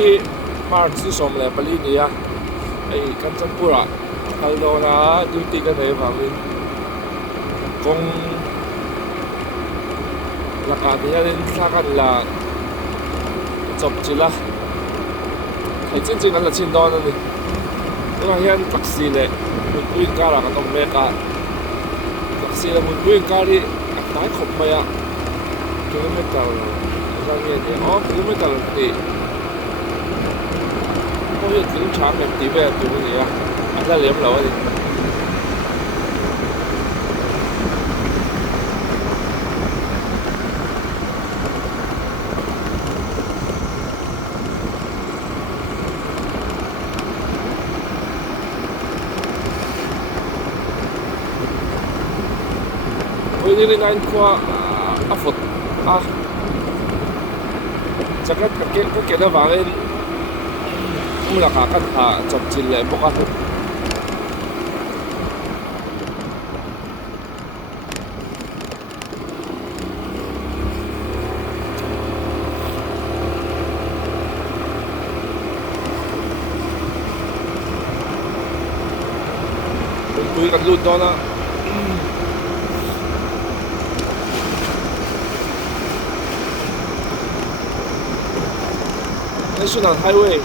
hi mar chu som le pali nia ai Kanchanpura Kaldona duty kan nei wangin kong laka hianin thlakan la chop chila thai chin an la chin don ani tuna hian taxi le mun puin kara ka tom meka taxi le mun puin kari tai khop maya kilometer ra nge ni kilometer ni ko hi tin chang em ti ve tu ni ya ala lem lo ani ini dengan kuah afotจักรก็เกิดว่าเองมูลค่ากันจบจินเลยพวกเขาคุยกันรุ่นตอนน่ะNational Highway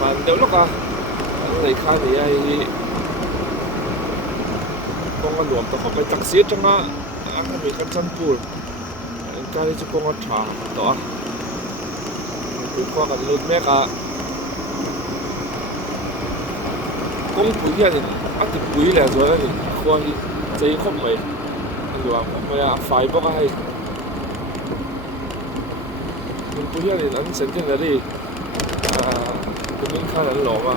man deuh lawk a an lei kha ni a hi kawng a nuam ta khawp mai taxi atanga a mi Kanchanpur an kari chu kawng a tha tawh a pui khua kan lut mek a kawng pui hianin a ti pui le zual ani khua hi chei khawp mai a nuam khawp mai a fai bawk a hei pui hianin an centenary kumin khan an lawm a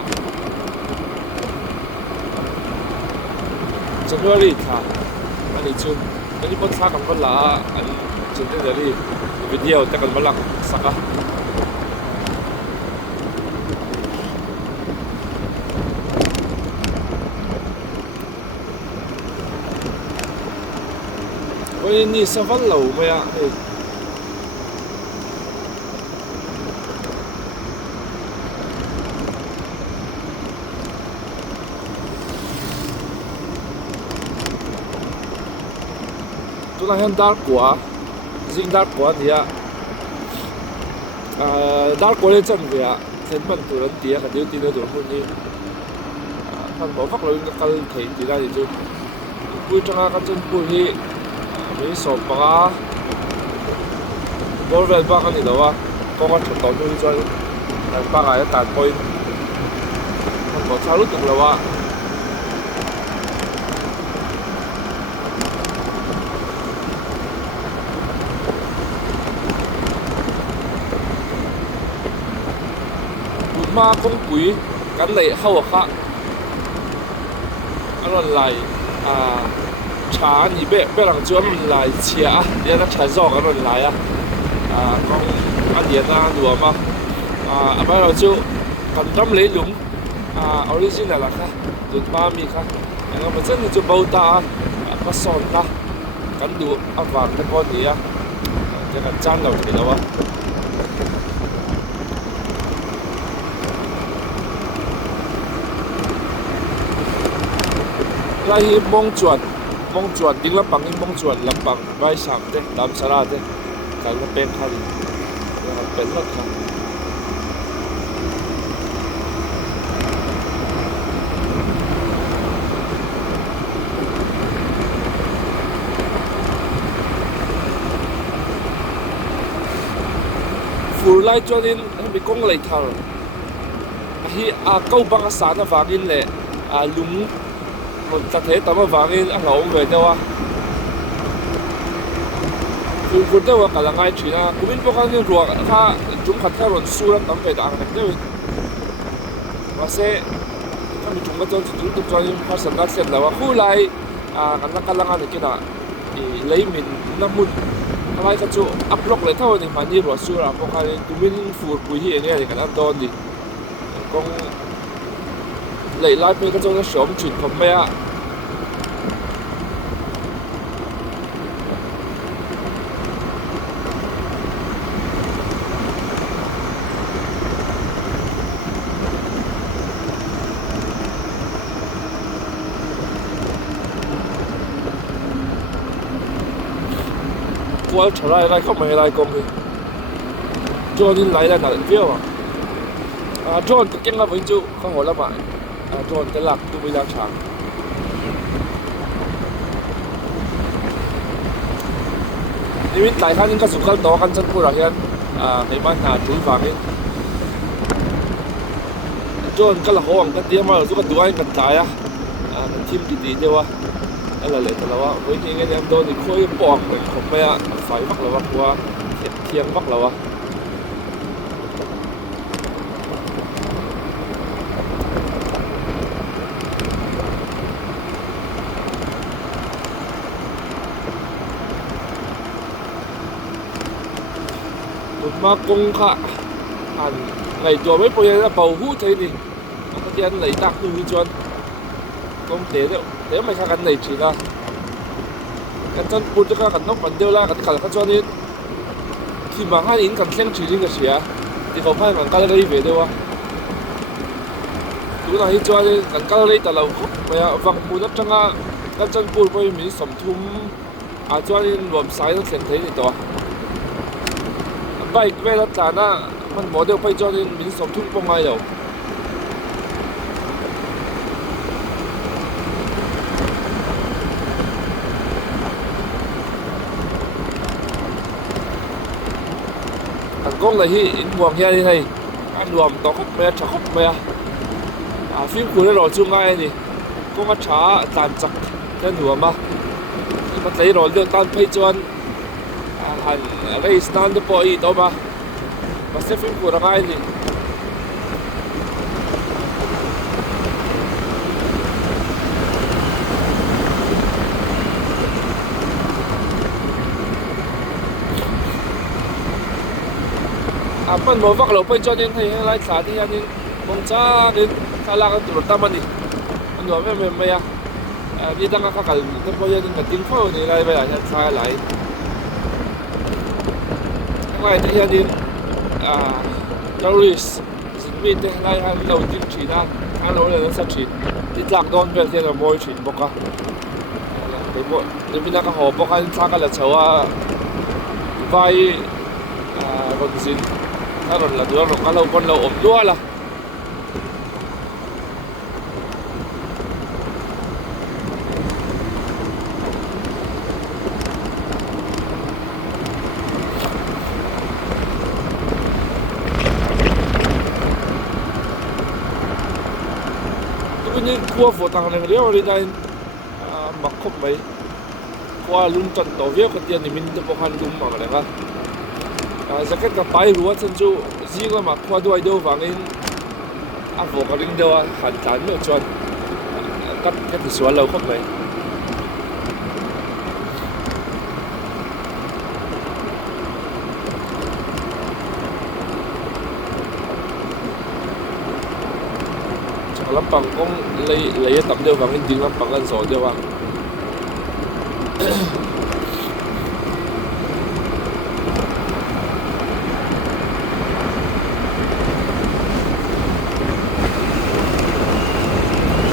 January tha ani chu ani pawh thla kan va la a an centenary video te kan va lak sak a oi ni saval lo mai a hei tuna hian dar kwa zing dar kwa dia dar kwa le chan via thenman turan tia ka diu tin do hun ni han bo phak lo in kal thei ti la ni chu pui tanga Kanchanpur hi mi so pa borvel ba ka ni lawa ko ma thot to ni chu an pa ga ya tan point han bo chalu tuk lawa ma kong pui kan lei hawa kha aron lai cha ni be lang chuan lai chia dia na cha zo aron lai kong an dia na nuam a ba ro chu kan ram le lum original la kha tut ma mi kha nga ma chen chu bau ta pa son ta kan du awang ta ko ni a ja kan chan lo ti lawa lai hi mong chuan ding lampang in mong chuan lampang vai sam te dam sara te kal na pen khan ya pen lot khan fur lai chuan in mi kong lei thar hi kau bang sa na wangin le lung một ta thế tao mà vàng in ăn lẩu về đâu à cũng đâu cả là ngay chuyện à cũng biết bao nhiêu ruộng ha chúng khát khao rồi xu lắm tắm về ăn được đâu và sẽ không chúng có cho chúng cho những phát sinh ra xem là khu lại cái là cái nào lấy mình năm mút hai cái chỗ upload lại thôi thì mà như rồi xu là bao nhiêu cũng biết phù bùi hi này thì cái ăn đòn đi con lấy lại mấy cái chỗ nó sớm chuyển không mấy à qual charai rai khop mai rai kom hi John in lai la na view à John cái kenga với chú không hỏi là mà John cái lạc tu bây giờ chàngนี่หลายท่านก็สุขกันต่อกันจันพูดอะไรกันในบ้านหาจุยฟังนี่จนก็ละห้องกันเดียวมาสุขกันตัวกันตายทีมดีๆเดียวอะไรเลยแต่ละว่าวันนี้เนี่ยโดนอีกคนปอกเลยผมไปไฟมักแล้วว่าเทียงมักแล้วมากงค่ะไงตัวไม่พอจะเป่าหูใช่ดิก็ยันไหลตักดูจวนกงเตะไม่ข้ากันไหนจีนะกันจนพูดจะข้ากันนกมันเดียวละกันขัดกันจวนนี้ที่มาให้อินกันเส้นจีนี่ก็เสียที่เขาพายมันก็เลยเวเดียวดูหน่อยจวนนี้กันก็เลยแต่เราไม่ฟังพูดจังอ่ะกันจนพูดไปมีสมทุมจวนนี้รวมสายต้องเสียงเทนี่ตัวไปเวลาจานะมันโมเดลไปจอนี่มีสมทุกปงไงอยู่อันกงเลยที่อินหวงเฮียนี่ให้อันรวมต่อคบเมียชักคบเมียฟิล์มคุณได้รอจุงไงนี่ก็มาช้าตานจักเดินหัวมามันได้รอเรื่องตานไปจวนหันอะไรสนานตัวปอยต่อมาเซฟิล์มคุณอะไรนี่มันมองว่าเราไปจอดยังไงอะไรสาธิตนี่มองจ้านี่ถ้าลากตัวตั้มนี่มันว่าไม่นี่ตั้งข้ากันถ้าพอยังกับทิ้งเขานี่อะไรไปอะไรใช่อะไรไม่ที่ยันนี่เราลิสสิ่งที่อะไรให้เราดิ้นชีนะให้เราเลยต้องสักชีที่หลักโดนเป็นที่เราโมยชีบอกว่าเดี๋ยวมีนักหอบบอกให้สร้างกันแล้วเชื่อว่าไปคนสินถ้าเราดูเราคนเราอมด้วยล่ะนี่ขั้วฝนต่างกันเรียวเลยได้มักคบไหมขั้วลุ้นจนต่อเวียกันเดียนนี่มินจะพอคันลุ้มมาเลยครับจะแค่กับไปรู้ว่าฉันจูจีก็มาขั้วด้วยเดียวฟังอินฝนก็ริงเดียวหันจานไม่จวนก็แค่ที่สวนเราคบไหมลำปังก็เลยต่ำเดียวฟังจริงลำปังกันสอนเดียวว่า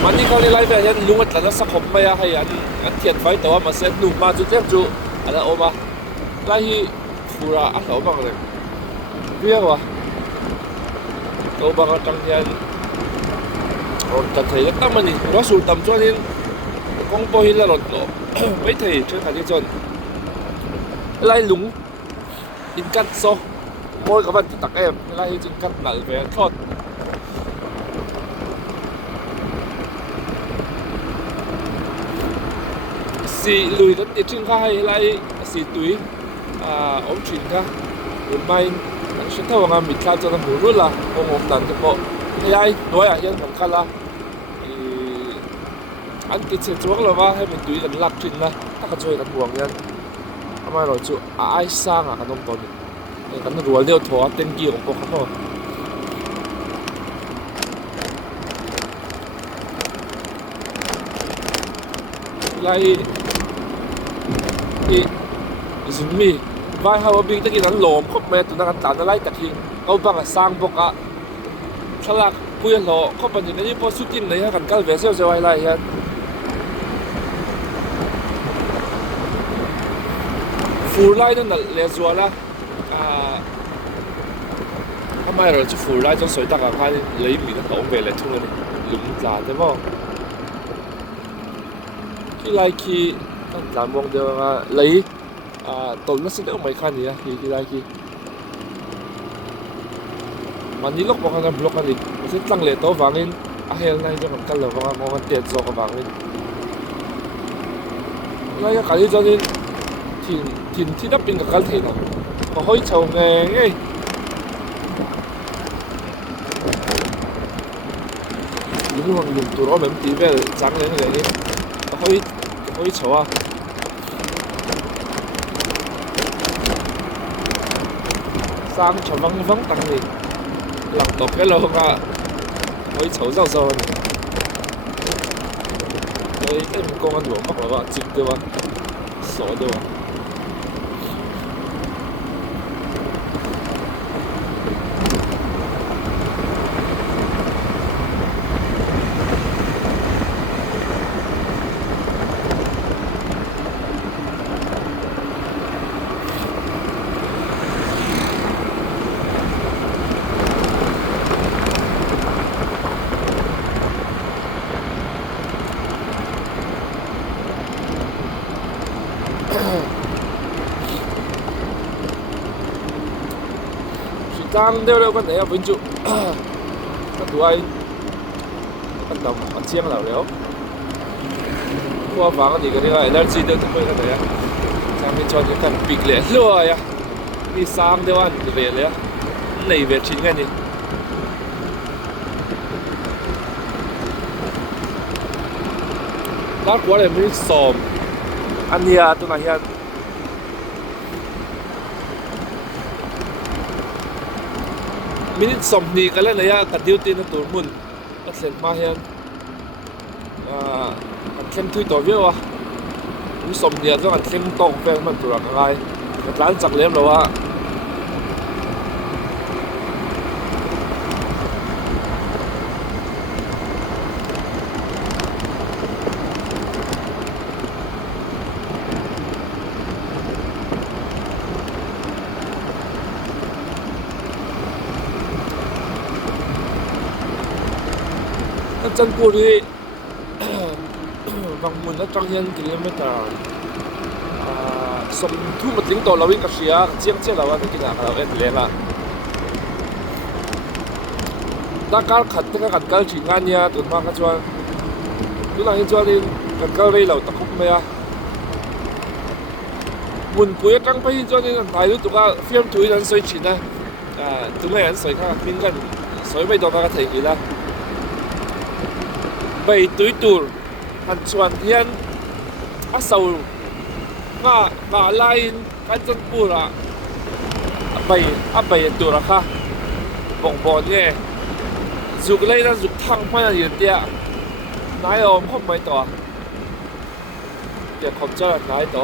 มันนี่เขาในไลฟ์แบบนี้ลุงอัดแล้วสักผมไม่ให้อันเทียนไฟแต่ว่ามาเซ็ตลุงมาจุดเทียบจุอะไรออกมาไล่ฟูระอันเขาบ้างเลยเรียกว่าเขาบ้างจังเทียนรถจัดไทยแล้วตั้งมันนี่รถสูบต่ำจนนี่กงโปหินแล้วรถไม่ไทยเชื่อขันที่จนไล่ลุงอินกัดโซ่โมยกับมันตักเอ็มไล่จินกัดหนักไปทอดสีลุยรถติดชิงข้าให้ไล่สีตุ้ยอมชิงค่ะหรือไม่ฉันเท่ากับมิดข้าวจะทำหูรุ่นละองค์นั้นจะบอกยายน้อยยังสำคัญละอันติดเสียจวงเราว่าให้มันตุ้ยกันรับชิงนะถ้าเขาช่วยกันห่วงกันทำไมเราจู่ไอ้สร้างกันตรงตอนนี้กันรัวเดียวถั่วเต็มกี่ของพวกเขาไล่สิมีไว้เขาบินตะกี้นั้นหลอมครบแม่ตัวนักการไล่ตะกี้เขาบังสร้างพวกฉลากคุยหล่อเขาเป็นอย่างนี้พอสุดจริงเลยฮะกันก็เวสเซลจะไว้ไล่ฮะฟู phur lai nó le zua la mai rồi chứ phur lai trong sợi tắc khai lấy mình nó tổng về lại thung này lúng giả thế không khi lai khi làm mong được lấy tồn nó sẽ đỡ mấy khăn gì á khi lai khi mà ní lúc mà khăn block cái gì sẽ tăng lệ tố vàng lên hel này cho mình căn là vàng ngon tiền do cái vàng lên lai cái gì cho nên thì đắp bên cái gì nào có hơi chầu nghe nghe những hoàng dùng tụi nó même tí về trắng lên cái này hơi chầu à sang cho vắng vắng tăng gì làm tốt cái lô mà hơi chầu rau rau này đây cái mình con ăn đồ bắt là bạn chịu được không sợ được không đang đeo con này vinh trụ các tuổi bắt đầu ăn chiên nào đấy qua vắng thì cái này là energy được tụi cái này sang bên cho những cái bị lẻ lừa ya đi sang đeo ăn về đấy này về chính cái gì lát quá này mới sòm ăn gì à tụi này hiện minute som ni kala na ya ka duty na turmun atlen ma hian kan thlem thui to viawa ni som ni azang an thlem tong fel man tura ka ngai ka tlan chak lem lowa chân cua đi vòng mùn nó trong nhân km sông thu một tiếng tàu làวิ่งกับเสียเชี่ยเราว่าจะกินอะไรเราเอ็นเลี้ยงละถ้าการขัดถ้าการการฉีดงานเนี่ยตัวมากก็ชวนตัวนั้นชวนนี่การการเรื่องเราตะคุบไหมอะมุนปุ๋ยตั้งไปชวนนี่นายรู้ตัวก็เฟี้ยมถุยนั้นสวยฉีดนะตัวไม่เห็นสวยข้างมิ้นกันสวยไม่โดนมาก็ถึงอีกแล้วไปตุยตูร์หันชวนเฮียนอาสาวงาไลน์กันจันปูระไปตูระค่ะบ่งบอลเนี่ยจุกเลยนะจุกทั้งพันยืนเดียนายอมเข้าไม่ต่อเดี๋ยวผมจะนายต่อ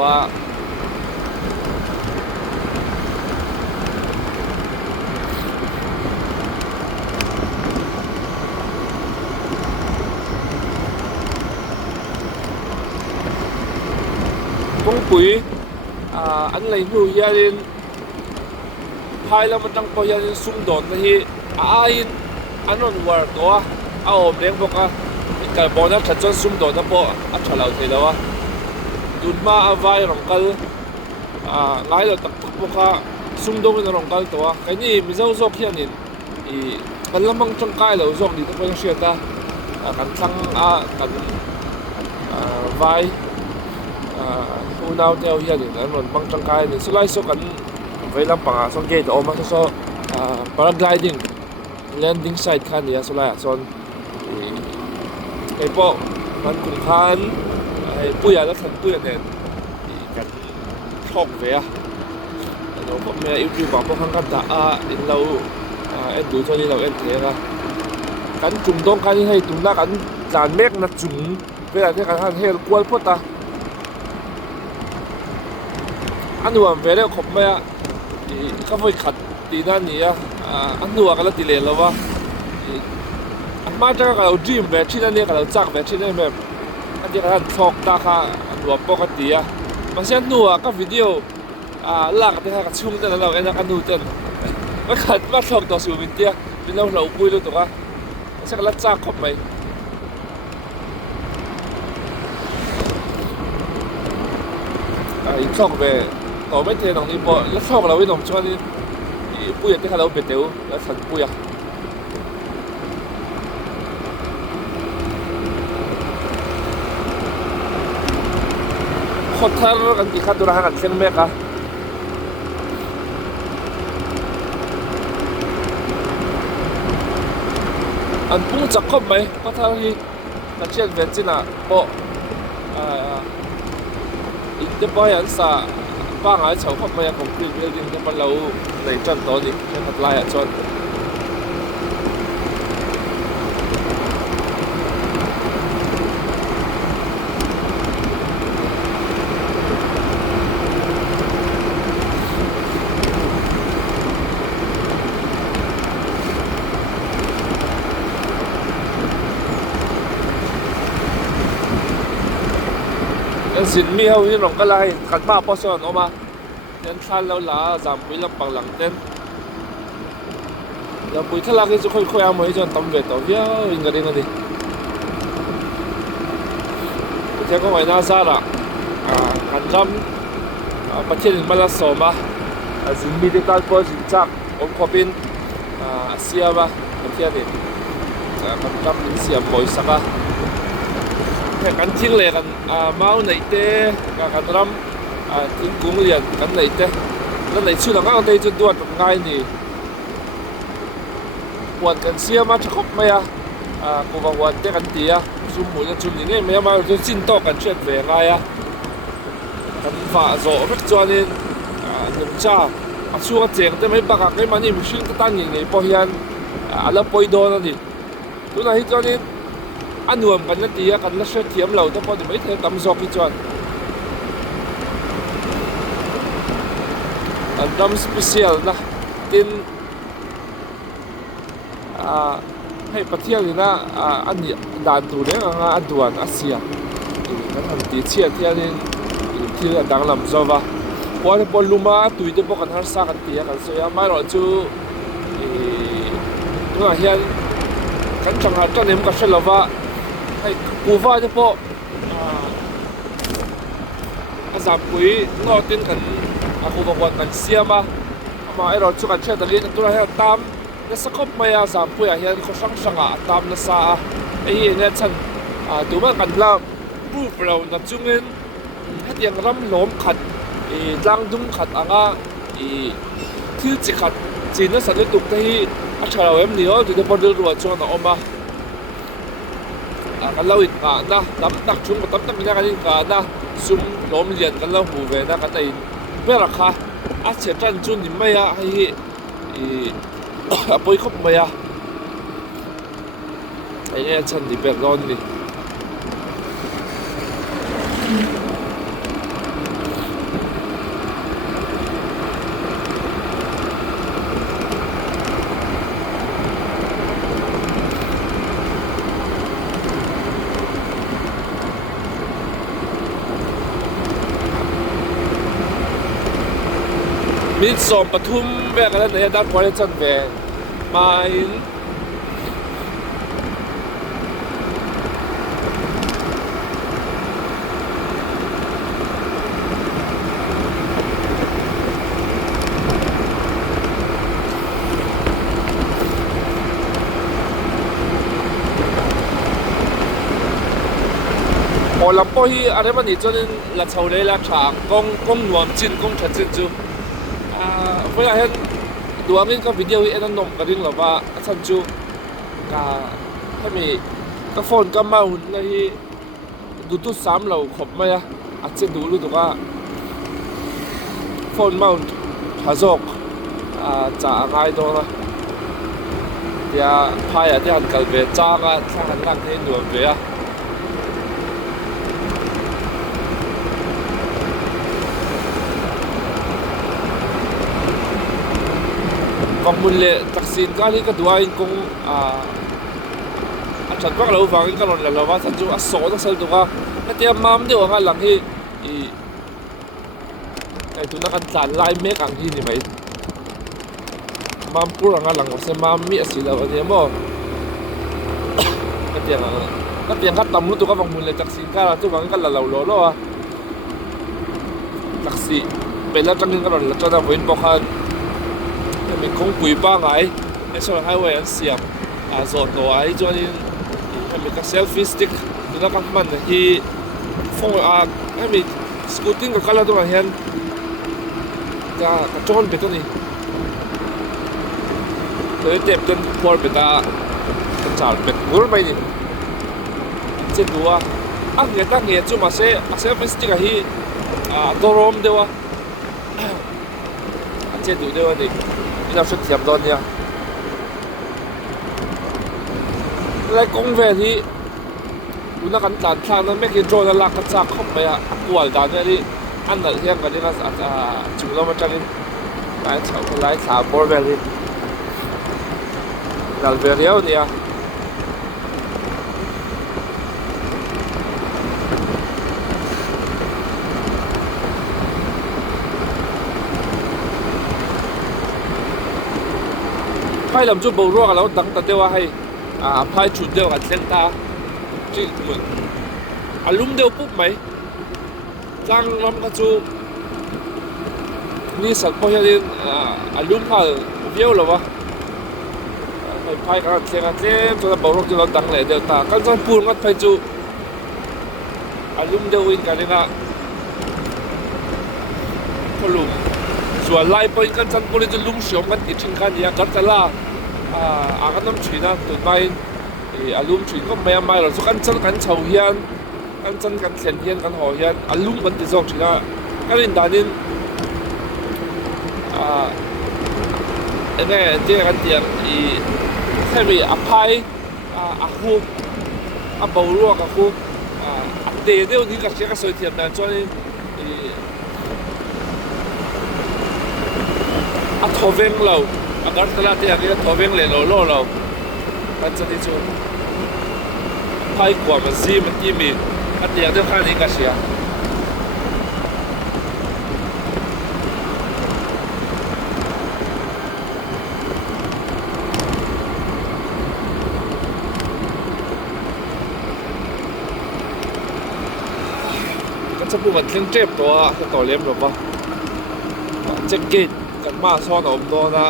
công quỷ anh lấy nuôi gia đình hai là mình đang có gia đình xung đột thì ai anh on work đó ôm đến bốc cái bọn nó thật xung đột nó bỏ trả lời thế đó đun ma vai rong cal ngay là tập bốc xung đột nó rong cal đó cái gì mình giao dọc hiện nhìn thì cái lâm măng trong cái là dọc thì nó có chuyện ta cần thăng cần vai nào theo hiện thì nó bằng trong cái thì slide số cần với làm bằng son gate ôm nó số paragliding landing site kan thì slide son cái bộมันcùng khan bây giờ nó thành bây giờ này cần thọc về nó có mẹ yêu cầu bảo không cần ta in lâu em đủ cho đi lâu em thế ra cần trùng đông cái hay trùng ra cần dàn mét là trùng bây giờ thế cần hay quay phốt ta anh nuôi về đây không mấy cái phải khát tíนั่นนี่anh nuôi cái là tỷ lệ lâu anh mà chắc cái dream về trên này cái chắc về trên này mà anh chỉ cái thọc ta cái anh nuôi bốc cái tí mà xem nuôi cái video lak te ha ka chung te lo ena kan nu ten ma khat ma thok to su min tia min lo pui lu to ka sak la cha khop mai in thok về to mấy thế đồng đi bộ la thok la wi nom chuan ni pui te ka lo pe teu la than pui a hotel kan ti khatura kan thleng mek a an pung chak khop mai hotel hi na chen ve china po in te boy an sa pa ngai chau khop mai concrete building te palau nei chan to ni ke hat lai a chon xin mi hầu như nông cái lai cắt ba bao son ôm nên khăn lâu lá giảm quý lắm bằng lăng tên là quý thắt lạc cái chỗ khơi am mới cho tầm về tàu phía in cái đi thế có ngoài na ra là cắn răm bắt trên mà là sổ mà xin mi đi tal po xin chắc ôm khoa pin Asia ba bắt trên đi cắn răm đến Asia mỗi saka kan thing le kan mau nei te kan ram thing kung lian kan nei te la nei chu langa dei chu duat ngai ni wan kan sia ma thakop maya ko wa wan te kan tia zum mu la chum ni nge me ma chu chin to kan chet ve ngai a kan fa zo mek chuan in nim cha a chu a cheng te mai baka ke mani mihring ta tan ni nei po hian ala poi do na ni tu na hi chuan in anuam kan na tia kan la hre thiam lo te pawh ni mai the tam zawk hi chuan an ram special na tin hei pathian ni na ani dan tu le anga aduan asia kan han ti chia thianin thil adang lam zowa pawh pawh luma tuite pawh kan har sa kan tia kan soya mai ro chu tunga hian kan changa tanem ka hrelowa hay kuva te po azam pui no tin kan kuva wan kan siama ama ero chu kan chet ali tu ha tam na sakop maya azam pui a hian kho sang sanga tam na sa ei ne chan tu ma kan la bu brown na chungin hatiang ram lom khat tlang dum khat anga thil chi khat chin na sa le tuk te hi a tharaw em ni o tu te podil ro chuan a oma kan lau in nga na tam tak chung tam tak ina kan in nga na sum lom lian kan lau hu ve na kan ai bera kha a che tan chun ni mai a hi a poi khop mai a ai ne chan di ber lon niมีสมปทุมแวกกันในด้านพอลจันแวมาอินพอลำพอฮีอะไรมันนี่จนละเชาเลยละฉากกงหนวมจินกงชัดจินจูเวลาเห็นดูอันนี้ก็วิดีโอเอ็นนมกระดิ่งหรอว่าฉันจูก็ให้มีก็โฟนก็มาหุ่นในดูตู้ซ้ำเราขบไหมอ่ะอาจจะดูรู้ตัวว่าโฟนมาหุ่นหาจกจะง่ายตัวนะเดี๋ยวพายที่หันกัลเบจ้าก็ถ้าหันหลังที่หนวมเบียกองบุญเล่ตักสินก็ที่ก็ดูว่าอินคงฉันว่าเราฟังกันหล่นแล้วว่าฉันจะโซ่ตั้งแต่ตัวก็แต่มามเดียวกันหลังที่ ไอ้ตัวนักจันไล่เมฆอังฮีนี่ไหมมัมพูดงานหลังว่าเซมัมมีสิ่งเหล่านี้มั้งก็เตียงก็ตำรู้ตัวก็ฟังมุนเลยจากสิ่งการตัวมันก็ละเหล่าอ่ะจากสิ่งเป็นแล้วจังเงินก็เราจะได้เว้นพอคันมีคงปุ๋ยบ้างไงไอ้ส่วนให้ไว้อันเสียบโซนตัวไอ้จวนนี้มีกับเซลฟี่สติ๊กตัวนักมันที่ฟงให้มีสกูตติ้งกับกันแล้วตัวเห็นจะกระโจนไปตัวนี้เลยเจ็บจนพอไปตาจ่าเป็นงูไปนี่เจ็บตัวเงี้ยตั้งเงี้ยจุ่มมาเซลฟี่สติ๊กที่ตัวรมเดียวเจ็บดูเดียวนี่เราชุดเทียมตอนเนี้ยและกงเวทีดูนักการจัดทางนั้นไม่คิดโจนลักกระจากเข้าไปกวาดด่านนี่อันนั้นเที่ยงกันนี่ก็จุดเรามาจากนี้ไล่สาวบอลเวทีดัลเวเรียวเนี่ยไพ่ลำจุดบูรัวกันแล้วตั้งแต่เดียวให้ไพ่ชุดเดียวกันเส้นตาจีเหมือนลุ่มเดียวปุ๊บไหมจังลำกระจูนี่สัตว์พอเห็นลุ่มพาเบี้ยวหรอวะไพ่กันเส้นกันเส้นจนบูรัวจนเราตั้งเลยเดียวตากันจังปูนกันไพ่จูลุ่มเดียวอินกันนี่นะพลุ่มส่วนไล่ไปกันจังปูนจะลุ่มเสียงกันอีกชิ้นกันเนี่ยกัดตะล่ากันน้ำฉีนะตัวไปลุ่มฉีก็ไม่หรอกสุกันจังกันเฉาเฮียนกันจังกันเสียนเฮียนกันห่อเฮียนลุ่มกันติดซอกฉีนะกันอินดานินเนี่ยที่กันเตียงแค่มีอภัยฮูบูรัวกับฮูเดี๋ยวนี้ก็เชื่อกันสวยเทียมนั่นจนทอเวงเราการตลาดที่อะไรทอเวงเลยเรากันจะที่สุดไพ่กว่ามันซีมันที่มีกันเดียวเดียวกันนี้ก็เสียกันจะพูดมันเครื่องเจ็บตัวเลี้ยมหรือเปล่าเจ็บกินกันมาซ้อนอมตัวนะ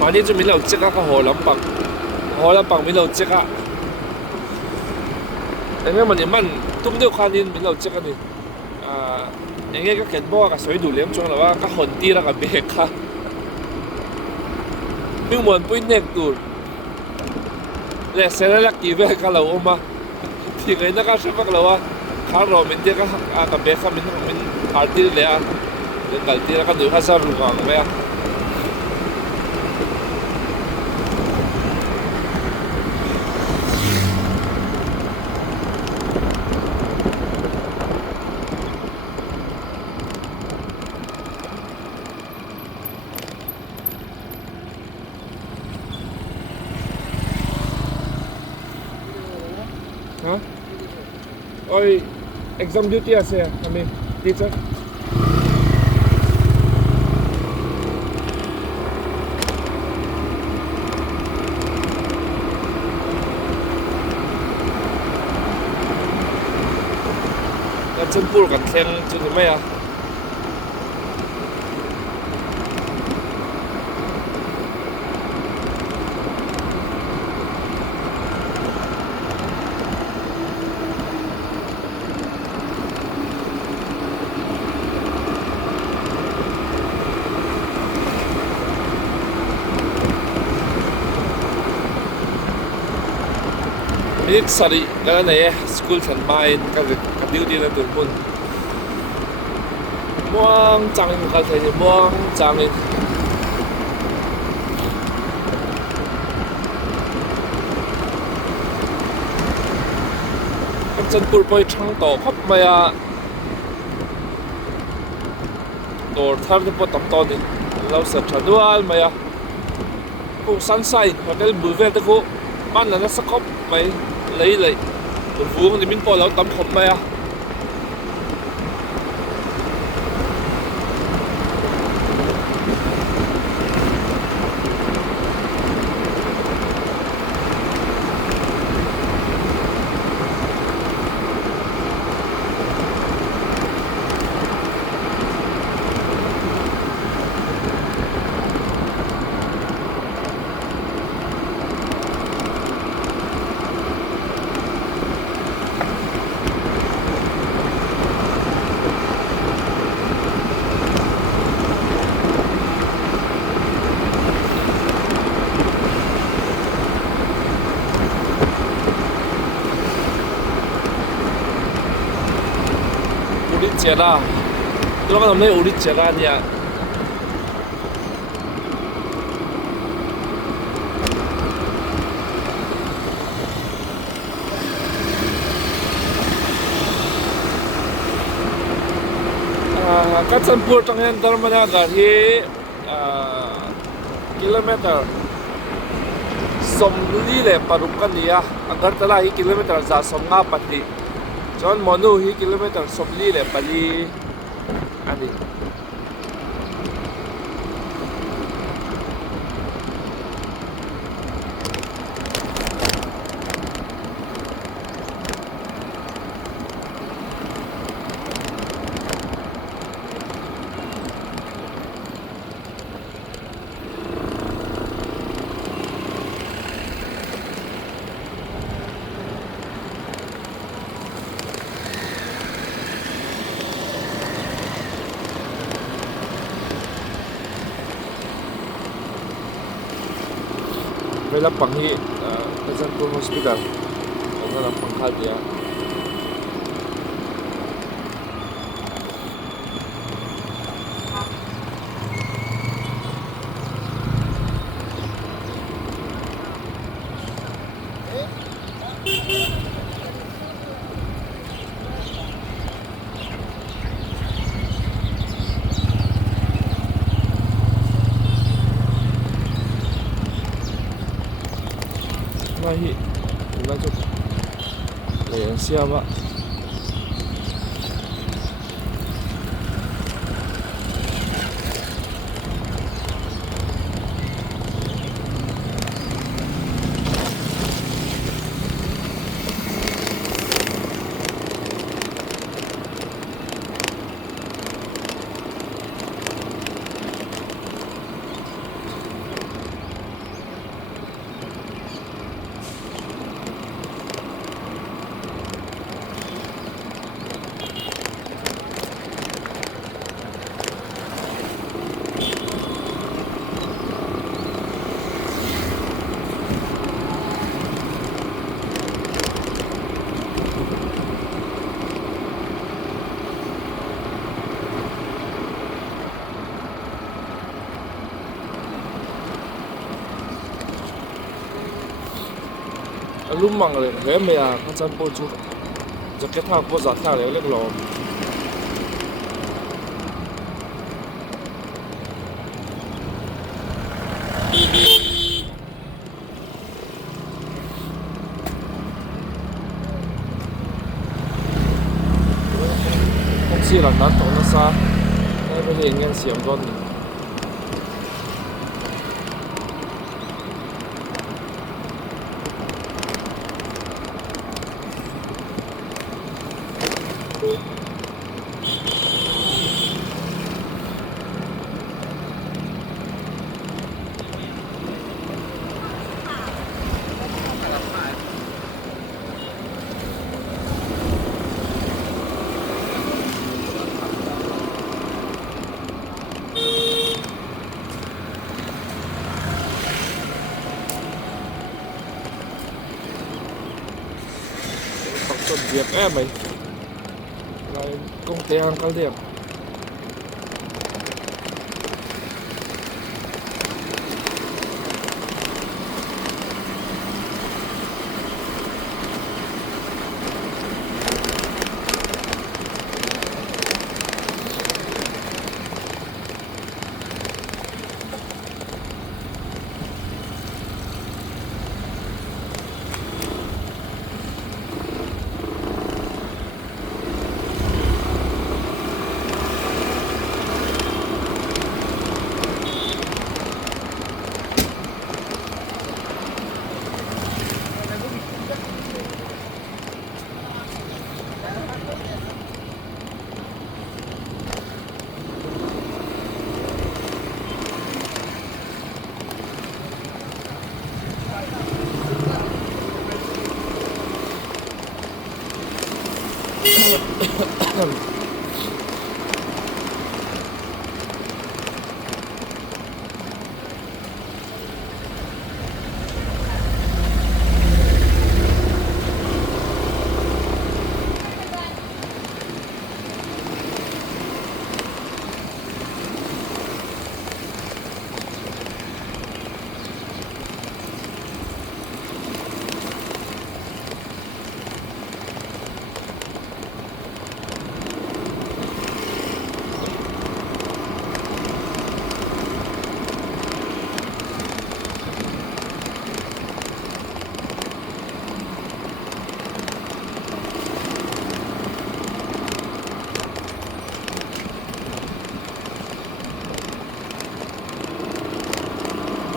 วันนี้จะมีเราเจ๊กก็หัวลำปังมีเราเจ๊กแต่เมื่อมันตุ้มเดียวคันนี้มีเราเจ๊กนี่อย่างเงี้ยก็เขียนบอกกับสวยดูเลี้ยมช่วงหรือว่าก็คนตีแล้วกับเบรกค่ะไม่เหมือนปุ้ยเน็กตูและเสร็จแล้วกี่เวลกันเราออกมาที่ไงนะครับใช่ไหมกันเราว่าข้าวเราเป็นเดียก็กับเบรกค่ะมันพาร์ตี้เลยเรื่องการตีแล้วก็ดูข้าวซาลูกของไปexam duty আছে আমি teacher chân pul kan thleng chu ni mai sorry cái này school thần mai cái điều đi là tụi mình muang trang in cái thế muang trang in cái chân pul bơi trăng tổ khắp mày tổ thar thì bắt tắm to đi lâu sợ chán đuôi mày cũng sunshine hotel bùi về tới cô ban là nó sắc khóc mày lấy Còn vuông thì mình bỏ lâu tắm khổng mày à. 우리 제라 들어가 없네 우리 제라 아니야. Katsanpur tanghen darmana gari kilometer somli le parukania agartala hi kilometer za somnga pati John Monu hi kilometer somli le pali ani May lapang hi Katsanpur Hospital ang lapang kalya Nahi Wala dyan Ayan siya ba Lumang le he me ya Katsanpur chu jacket ha ko za tha le lek lo Kong si lan nan to na sa ai ba he ngen siam don ni Còn việc em mày là công ty hàng cao điểm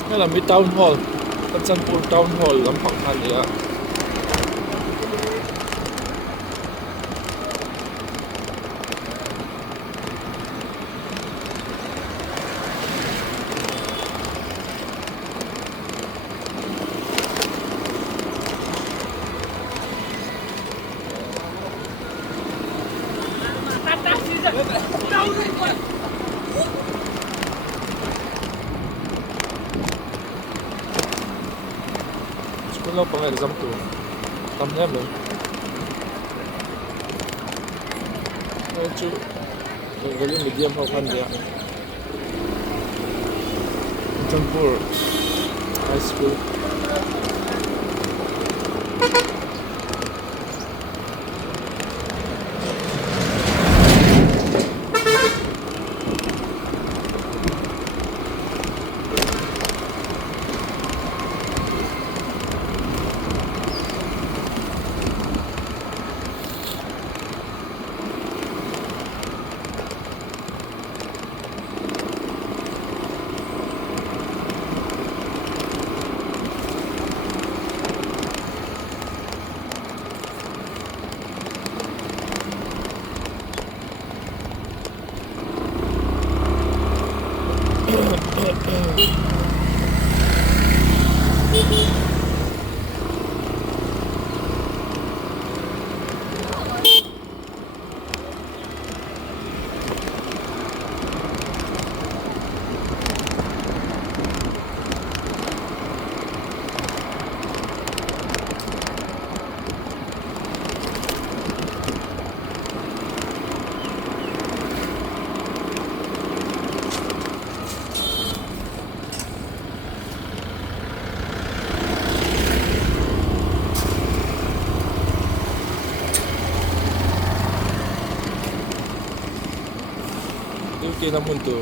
Kaya may town hall. Pagsanpur town hall ang pangkan niya. Sekolah pang exam tu. Tamnya me. Itu galing medium ho kan dia. Pagsanpur High School. Itu namun tu.